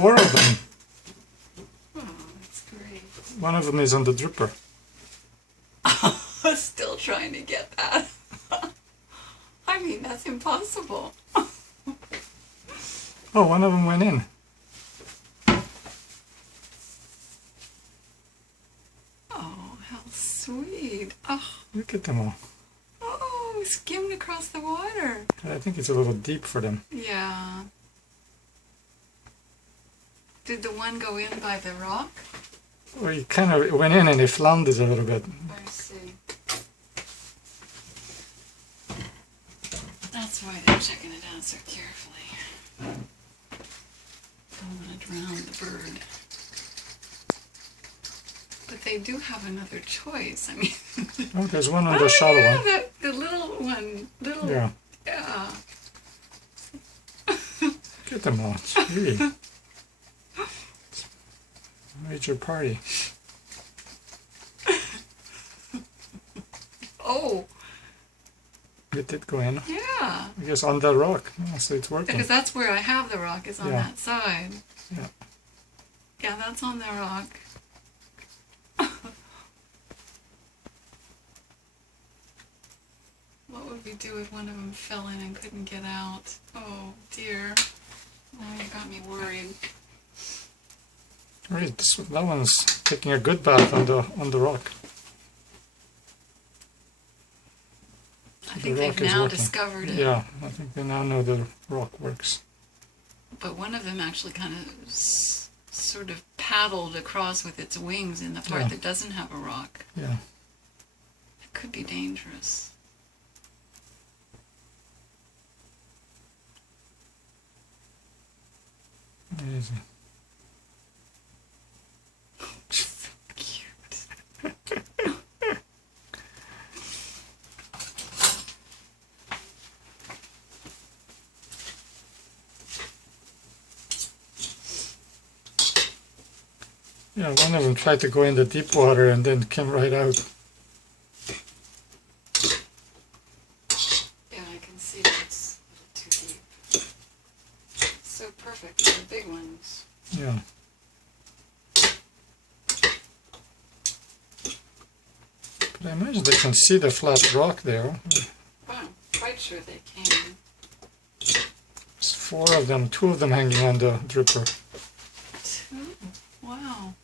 4 of them. Oh, that's great. One of them is on the dripper. Still trying to get that. I mean, that's impossible. Oh, one of them went in. Oh, how sweet. Oh, Look at them all. oh, skimmed across the water. I think it's a little deep for them. Yeah. Did the one go in by the rock? Well, he kind of went in and he floundered a little bit. I see. That's why they're checking it out so carefully. Don't want to drown the bird. But they do have another choice. I mean, Oh, there's one on the shallow yeah, one. the little one, Yeah. yeah. Look at them all. It's really a major party. Oh, It did go in. yeah. I guess on that rock. Yeah, so it's working. Because that's where I have the rock, is on Yeah. that side. Yeah. Yeah, that's on the rock. What would we do if one of them fell in and couldn't get out? Oh dear. Now you got me worried. Right, that one's taking a good bath on the rock. I think The rock they've is now working. discovered it. Yeah, I think they now know the rock works. But one of them actually kind of sort of paddled across with its wings in the part Yeah. that doesn't have a rock. Yeah. It could be dangerous. Amazing. So cute. Yeah, one of them tried to go in the deep water and then came right out. Yeah, I can see that it's a little too deep. So perfect for the big ones. Yeah. But I imagine they can see the flat rock there. Well, I'm quite sure they can. There's 4 of them, 2 of them hanging on the dripper. Two? Wow.